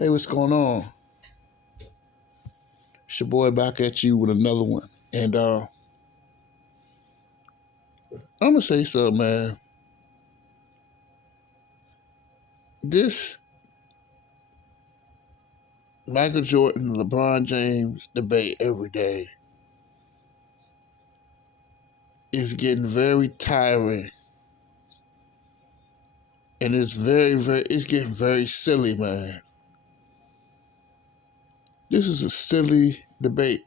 Hey, what's going on? It's your boy back at you with another one. And I'm gonna say something, man. This Michael Jordan, LeBron James debate every day is getting very tiring. And it's getting very silly, man. This is a silly debate.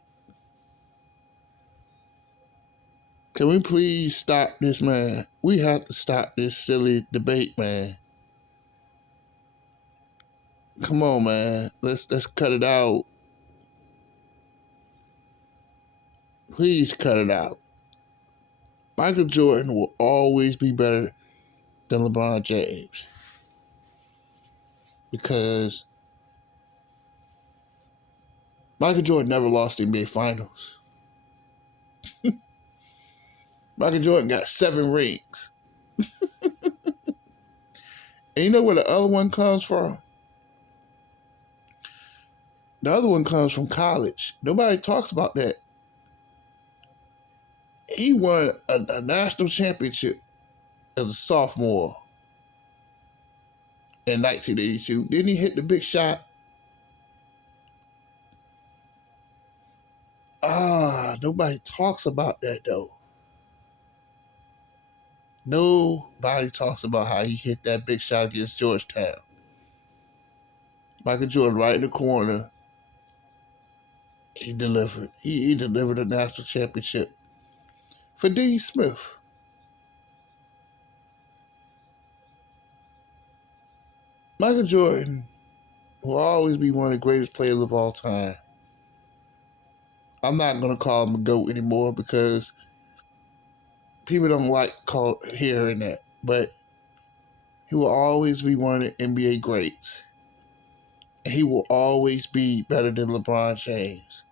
Can we please stop this, man? We have to stop this silly debate, man. Come on, man. Let's cut it out. Please cut it out. Michael Jordan will always be better than LeBron James because Michael Jordan never lost the NBA Finals. Michael Jordan got 7 rings. And you know where the other one comes from? The other one comes from college. Nobody talks about that. He won a national championship as a sophomore in 1982. Didn't he hit the big shot? Nobody talks about that though. Nobody talks about how he hit that big shot against Georgetown. Michael Jordan right in the corner. He delivered. He delivered a national championship for Dean Smith. Michael Jordan will always be one of the greatest players of all time. I'm not going to call him a GOAT anymore because people don't like hearing that. But he will always be one of the NBA greats. And he will always be better than LeBron James.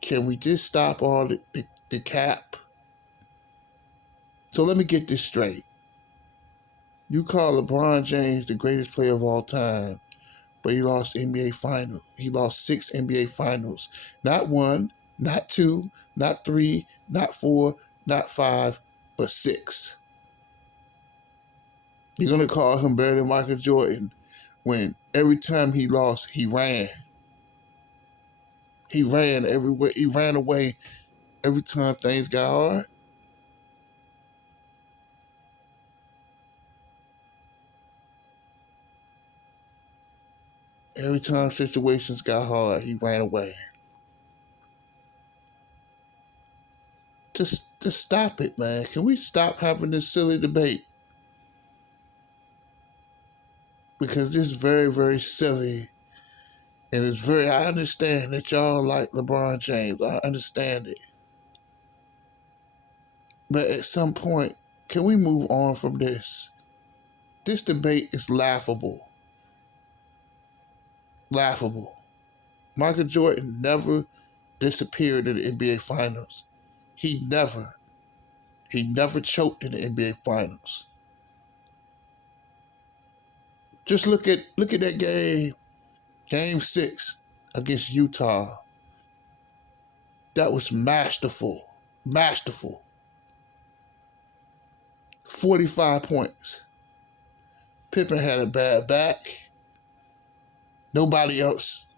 Can we just stop all the cap? So let me get this straight. You call LeBron James the greatest player of all time, but he lost NBA Finals. He lost 6 NBA Finals. Not 1, not 2, not 3, not 4, not 5, but 6. You're going to call him better than Michael Jordan when every time he lost, he ran. He ran everywhere. He ran away every time things got hard. Every time situations got hard, he ran away. Just stop it, man. Can we stop having this silly debate? Because this is very, very silly. And I understand that y'all like LeBron James. I understand it. But at some point, can we move on from this? This debate is laughable. Laughable. Michael Jordan never disappeared in the NBA Finals. He never choked in the NBA Finals. Just look at that game 6 against Utah. That was masterful. 45 points. Pippen had a bad back. Nobody else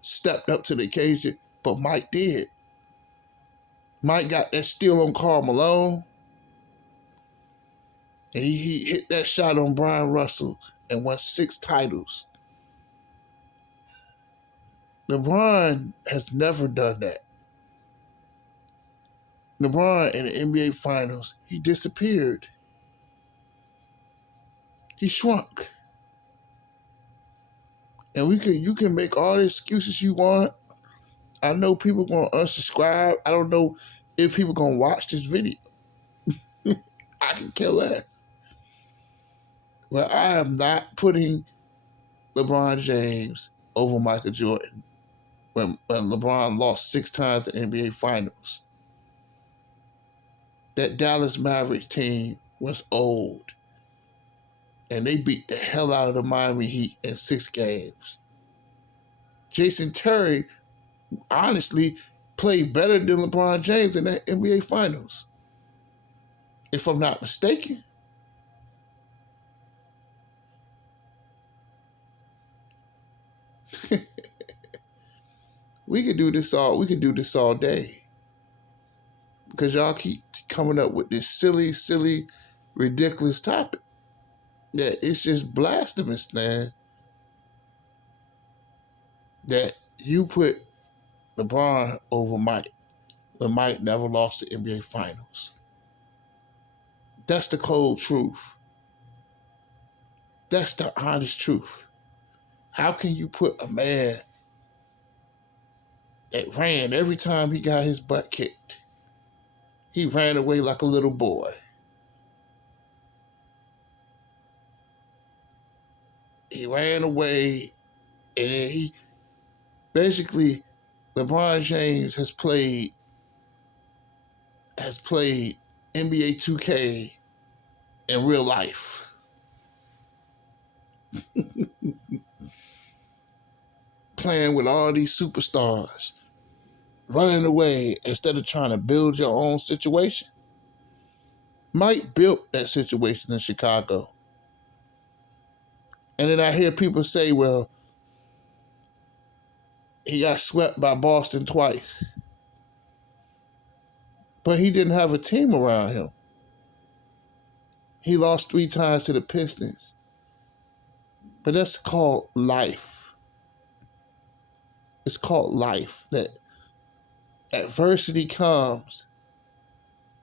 stepped up to the occasion, but Mike did. Mike got that steal on Karl Malone, and he hit that shot on Brian Russell and won 6 titles. LeBron has never done that. LeBron in the NBA Finals, he disappeared. He shrunk. And you can make all the excuses you want. I know people are going to unsubscribe. I don't know if people are going to watch this video. I can care less. Well, I am not putting LeBron James over Michael Jordan when LeBron lost 6 times in NBA Finals. That Dallas Mavericks team was old. and they beat the hell out of the Miami Heat in 6 games. Jason Terry, honestly, played better than LeBron James in that NBA Finals, if I'm not mistaken. We could do this all day. Because y'all keep coming up with this silly, ridiculous topic. That it's just blasphemous, man. That you put LeBron over Mike when Mike never lost the NBA Finals. That's the cold truth. That's the honest truth. How can you put a man that ran every time he got his butt kicked? He ran away like a little boy. He ran away, and then he basically, LeBron James has played NBA 2K in real life. Playing with all these superstars, running away instead of trying to build your own situation. Mike built that situation in Chicago. And then I hear people say, well, he got swept by Boston twice. But he didn't have a team around him. He lost 3 times to the Pistons. But that's called life. It's called life. That adversity comes,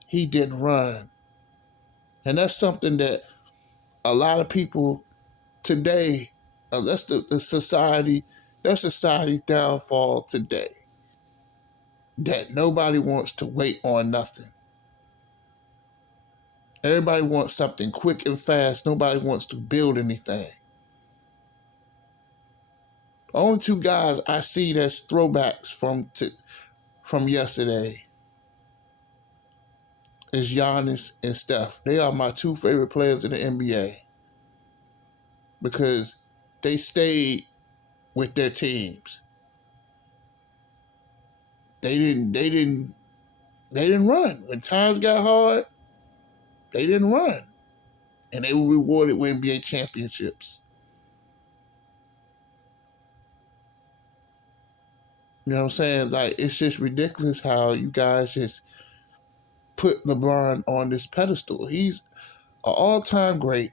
he didn't run. And that's something that a lot of people today, that's the society, that's society's downfall today. That nobody wants to wait on nothing. Everybody wants something quick and fast. Nobody wants to build anything. Only 2 guys I see that's throwbacks from yesterday is Giannis and Steph. They are my 2 favorite players in the NBA because they stayed with their teams. They didn't run. When times got hard, they didn't run. And they were rewarded with NBA championships. You know what I'm saying? Like, it's just ridiculous how you guys just put LeBron on this pedestal. He's an all-time great,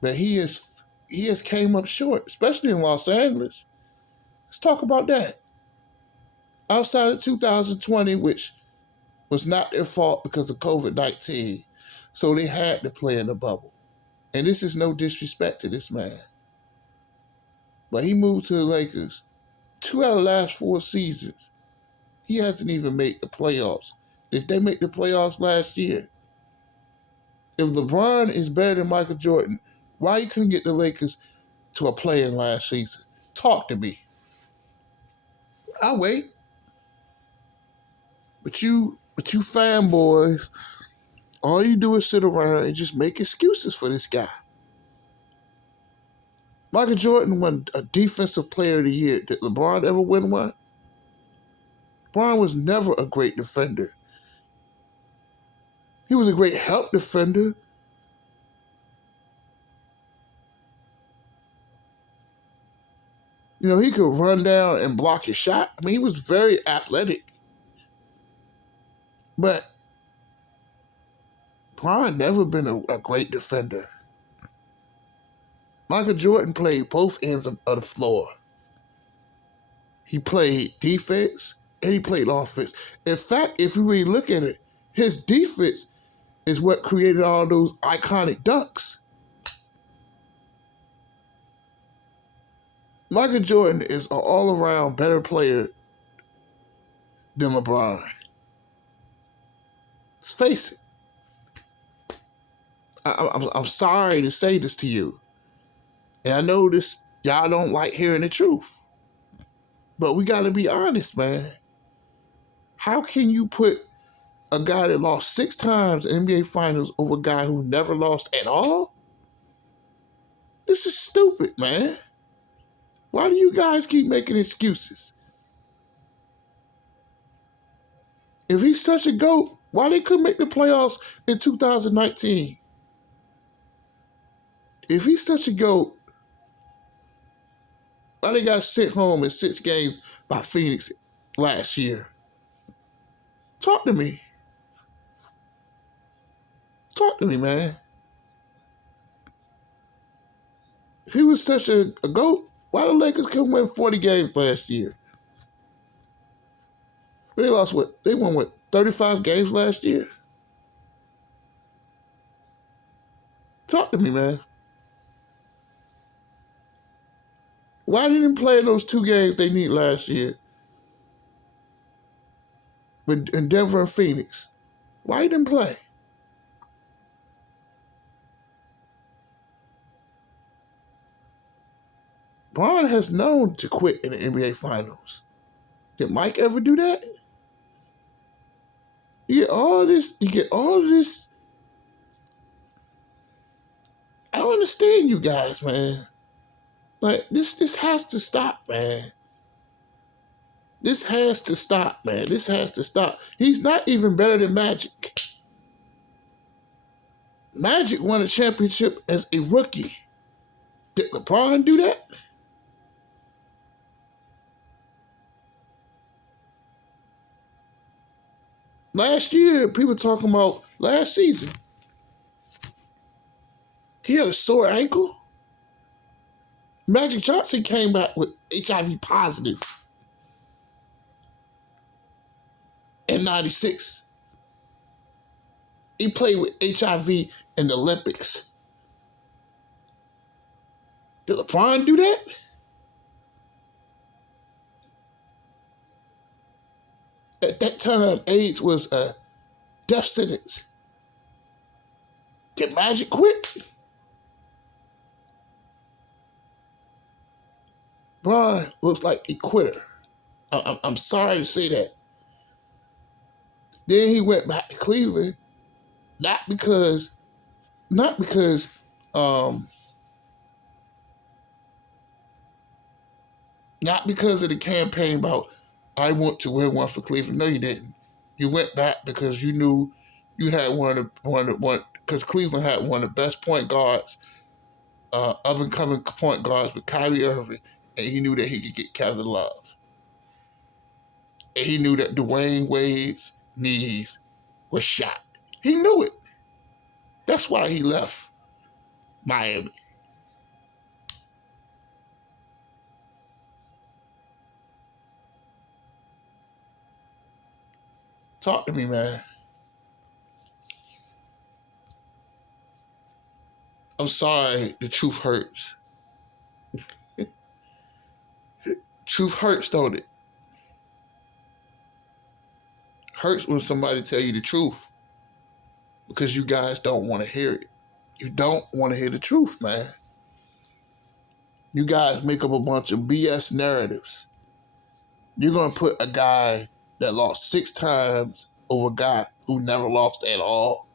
but he has came up short, especially in Los Angeles. Let's talk about that. Outside of 2020, which was not their fault because of COVID-19, so they had to play in the bubble. And this is no disrespect to this man, but he moved to the Lakers. 2 out of the last 4 seasons, he hasn't even made the playoffs. Did they make the playoffs last year? If LeBron is better than Michael Jordan, why you couldn't get the Lakers to a play-in last season? Talk to me. I'll wait. But you fanboys, all you do is sit around and just make excuses for this guy. Michael Jordan won a Defensive Player of the Year. Did LeBron ever win one? LeBron was never a great defender. He was a great help defender. You know, he could run down and block your shot. I mean, he was very athletic. But LeBron never been a great defender. Michael Jordan played both ends of the floor. He played defense and he played offense. In fact, if you really look at it, his defense is what created all those iconic dunks. Michael Jordan is an all-around better player than LeBron. Let's face it. I'm sorry to say this to you. And I know this, y'all don't like hearing the truth. But we got to be honest, man. How can you put a guy that lost 6 times in NBA Finals over a guy who never lost at all? This is stupid, man. Why do you guys keep making excuses? If he's such a GOAT, why they couldn't make the playoffs in 2019? If he's such a GOAT, why they got sent home in 6 games by Phoenix last year? Talk to me. Talk to me, man. If he was such a GOAT, why the Lakers couldn't win 40 games last year? They lost what? They won what? 35 games last year? Talk to me, man. Why didn't they play in those 2 games they need last year? In Denver and Phoenix. Why didn't play? Bron has known to quit in the NBA Finals. Did Mike ever do that? You get all this. I don't understand you guys, man. Like, this has to stop, man. This has to stop, man. This has to stop. He's not even better than Magic. Magic won a championship as a rookie. Did LeBron do that? Last year, people talking about last season. He had a sore ankle. Magic Johnson came back with HIV positive in '96. He played with HIV in the Olympics. Did LeBron do that? At that time, AIDS was a death sentence. Did Magic quit? Bron looks like a quitter. I'm sorry to say that. Then he went back to Cleveland, not because, not because, um, not because of the campaign about I want to win one for Cleveland. No, you didn't. You went back because you knew you had because Cleveland had one of the best point guards, up and coming point guards with Kyrie Irving, and he knew that he could get Kevin Love. And he knew that Dwayne Wade's knees were shot. He knew it. That's why he left Miami. Talk to me, man. I'm sorry, the truth hurts. Truth hurts, don't it? Hurts when somebody tell you the truth because you guys don't want to hear it. You don't want to hear the truth, man. You guys make up a bunch of BS narratives. You're going to put a guy that lost 6 times over a guy who never lost at all,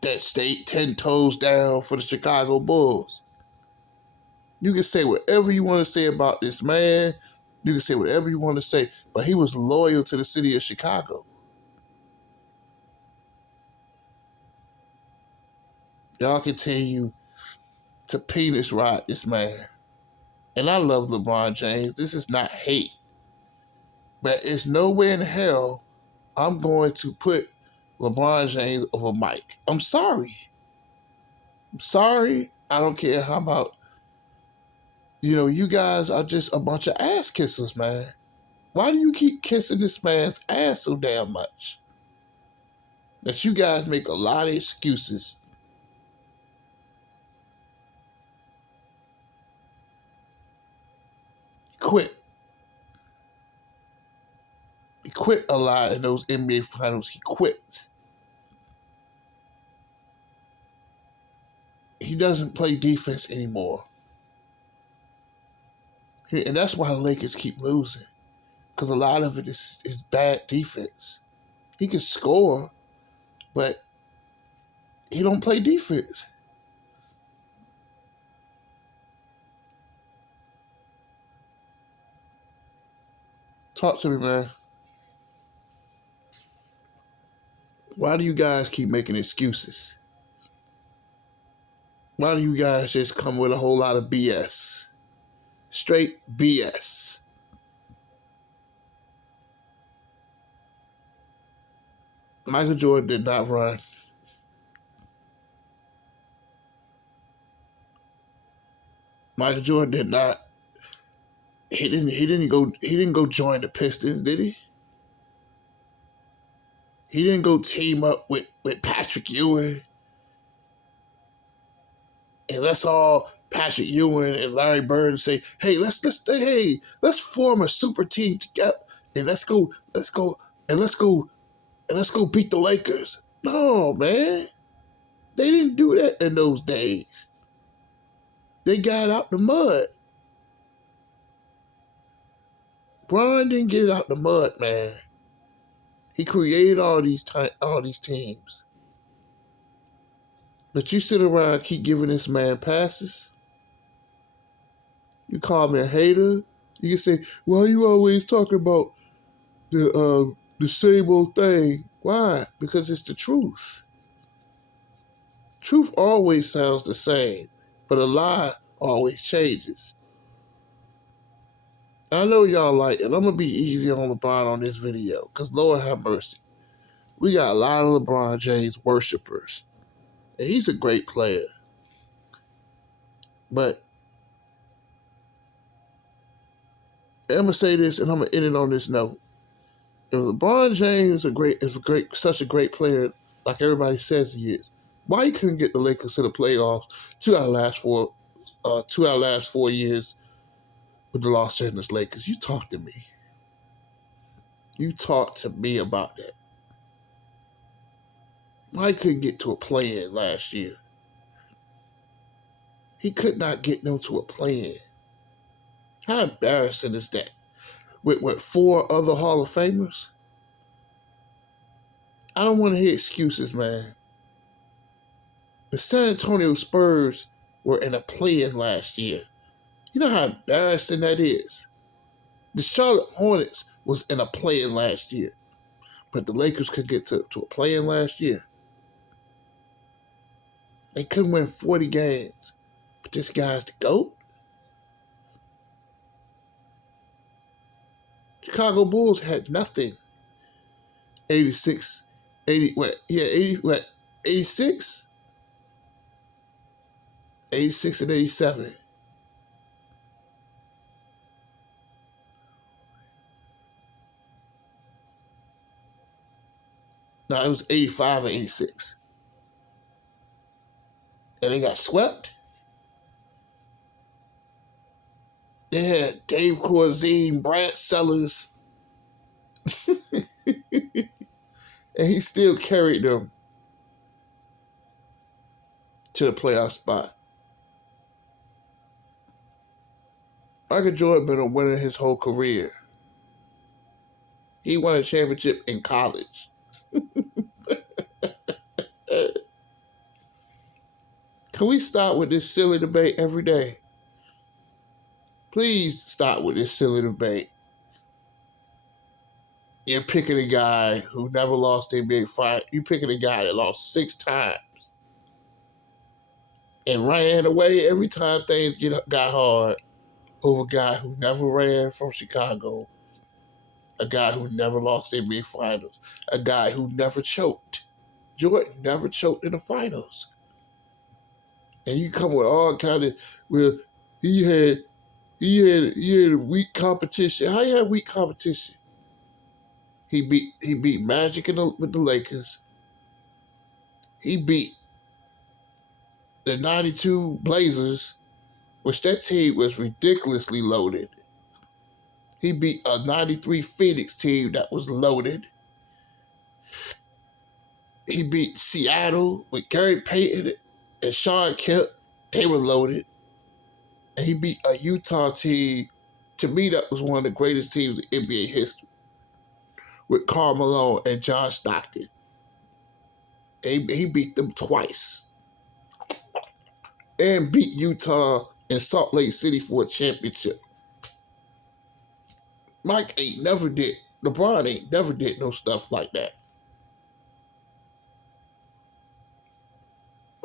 that stayed 10 toes down for the Chicago Bulls. You can say whatever you want to say about this man. You can say whatever you want to say, but he was loyal to the city of Chicago. Y'all continue to penis ride this man. And I love LeBron James. This is not hate. But it's nowhere in hell I'm going to put LeBron James over Mike. I'm sorry. I'm sorry. I don't care how about, you guys are just a bunch of ass kissers, man. Why do you keep kissing this man's ass so damn much? That you guys make a lot of excuses. Quit. He quit a lot in those NBA finals. He quit. He doesn't play defense anymore. And that's why the Lakers keep losing. Because a lot of it is bad defense. He can score, but he don't play defense. Talk to me, man. Why do you guys keep making excuses? Why do you guys just come with a whole lot of BS? Straight BS. Michael Jordan did not run. Michael Jordan did not. He didn't go join the Pistons, did he? He didn't go team up with Patrick Ewing. And let's all Patrick Ewing and Larry Bird and say, hey, let's form a super team together and let's go beat the Lakers. No, man. They didn't do that in those days. They got out the mud. Bron didn't get out the mud, man. He created all these teams. But you sit around and keep giving this man passes. You call me a hater. You can say, well, you always talking about the same old thing. Why? Because it's the truth. Truth always sounds the same, but a lie always changes. I know y'all like it. I'm going to be easy on LeBron on this video because Lord have mercy. We got a lot of LeBron James worshipers. And he's a great player. But I'm going to say this and I'm going to end it on this note. If LeBron James is such a great player like everybody says he is, why he couldn't get the Lakers to the playoffs two out of the last 4 years with the Los Angeles Lakers? You talk to me. You talk to me about that. Why he couldn't get to a play-in last year? He could not get them to a play-in. How embarrassing is that? With 4 other Hall of Famers? I don't want to hear excuses, man. The San Antonio Spurs were in a play-in last year. You know how embarrassing that is? The Charlotte Hornets was in a play-in last year. But the Lakers could get to a play-in last year. They couldn't win 40 games. But this guy's the GOAT. Chicago Bulls had nothing. 86, 80, what? Yeah, 80, what? 86? 86 and 87. No, it was 85 and 86. And they got swept. They had Dave Corzine, Brad Sellers, and he still carried them to the playoff spot. Michael Jordan been a winner his whole career. He won a championship in college. Can we start with this silly debate every day? Please start with this silly debate. You're picking a guy who never lost a big fight. You're picking a guy that lost 6 times and ran away every time things got hard over a guy who never ran from Chicago, a guy who never lost a big finals, a guy who never choked. Jordan never choked in the finals. And you come with all kind of, well, he had weak competition. How you have weak competition? He beat Magic with the Lakers. He beat the 92 Blazers, which that team was ridiculously loaded. He beat a 93 Phoenix team that was loaded. He beat Seattle with Gary Payton and Sean Kemp. They were loaded. And he beat a Utah team. To me, that was one of the greatest teams in NBA history with Karl Malone and John Stockton. He beat them twice. And beat Utah and Salt Lake City for a championship. Mike ain't never did. LeBron ain't never did no stuff like that.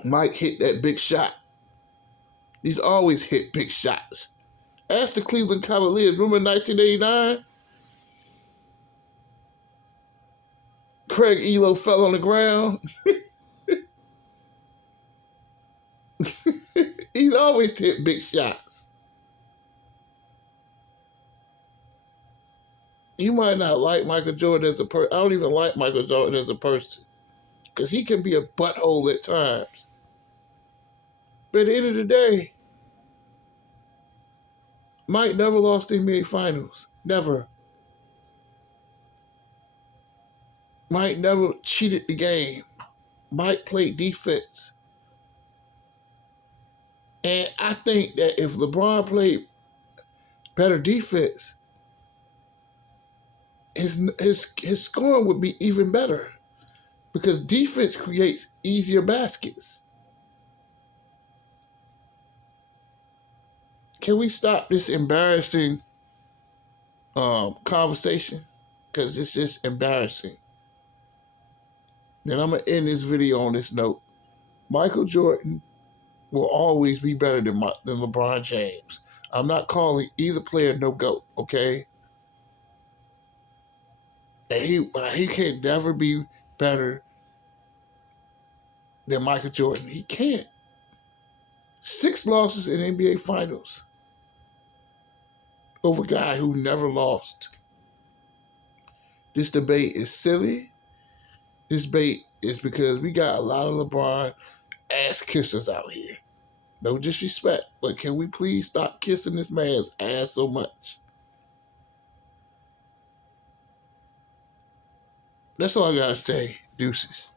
Mike hit that big shot. He's always hit big shots. Ask the Cleveland Cavaliers. Remember 1989? Craig Elo fell on the ground. He's always hit big shots. You might not like Michael Jordan as a person. I don't even like Michael Jordan as a person. Because he can be a butthole at times. But at the end of the day, Mike never lost the NBA Finals. Never. Mike never cheated the game. Mike played defense. And I think that if LeBron played better defense, his scoring would be even better. Because defense creates easier baskets. Can we stop this embarrassing conversation? Because it's just embarrassing. Then I'm going to end this video on this note. Michael Jordan will always be better than LeBron James. I'm not calling either player no GOAT, okay? And he can never be better than Michael Jordan. He can't. 6 losses in NBA Finals over a guy who never lost. This debate is silly. This debate is because we got a lot of LeBron ass kissers out here. No disrespect, but can we please stop kissing this man's ass so much? That's all I gotta say. Deuces.